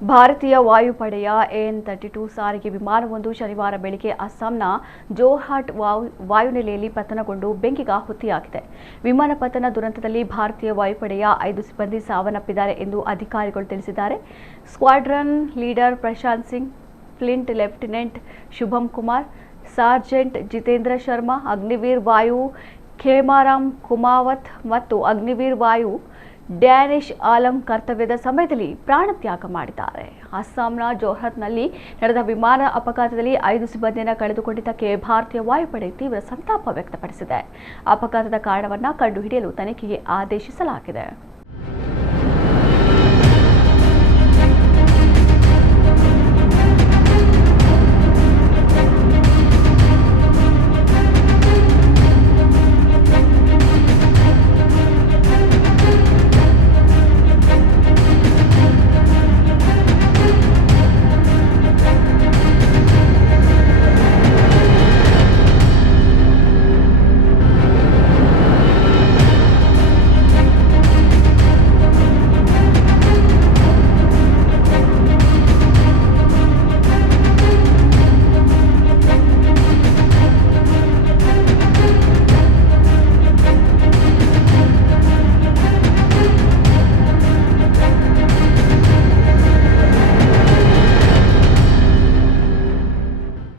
ಭಾರತೀಯ ವಾಯುಪಡೆಯ AN-32 ಸಾರಿಗೆ ವಿಮಾನವೊಂದು ಶನಿವಾರ ಬೆಳಗ್ಗೆ ಅಸ್ಸಾಂನ ಜೋರ್ಹಾಟ್ ವಾಯುನೆಲೆಯಲ್ಲಿ ಪತನಗೊಂಡು ಬೆಂಕಿಗಾಹುತಿಯಾಗಿದೆ. ವಿಮಾನ ಪತನ ದುರಂತದಲ್ಲಿ ಭಾರತೀಯ ವಾಯುಪಡೆಯ 5 ಸಿಬ್ಬಂದಿ ಸಾವನ್ನಪ್ಪಿದ್ದಾರೆ ಎಂದು ಅಧಿಕಾರಿಗಳು ತಿಳಿಸಿದ್ದಾರೆ. Squadron leader Prashant Singh, flight lieutenant Shubham Kumar, sergeant Jitendra Sharma, Agniveer Vayu Khemaram Kumawat ಮತ್ತು ಅಗ್ನಿವೀರ್ ವಾಯು ಡ್ಯಾನಿಶ್ ಆಲಂ ಕರ್ತವ್ಯದ ಸಮಯದಲ್ಲಿ ಪ್ರಾಣತ್ಯಾಗ ಮಾಡಿದ್ದಾರೆ. ಅಸ್ಸಾಂನ ಜೋರ್ಹತ್ನಲ್ಲಿ ನಡೆದ ವಿಮಾನ ಅಪಘಾತದಲ್ಲಿ 5 ಸಿಬ್ಬಂದಿಯನ್ನು ಕಳೆದುಕೊಂಡಿದ್ದಕ್ಕೆ ಭಾರತೀಯ ವಾಯುಪಡೆ ತೀವ್ರ ಸಂತಾಪ ವ್ಯಕ್ತಪಡಿಸಿದೆ. ಅಪಘಾತದ ಕಾರಣವನ್ನು ಕಂಡುಹಿಡಿಯಲು ತನಿಖೆಗೆ ಆದೇಶಿಸಲಾಗಿದೆ.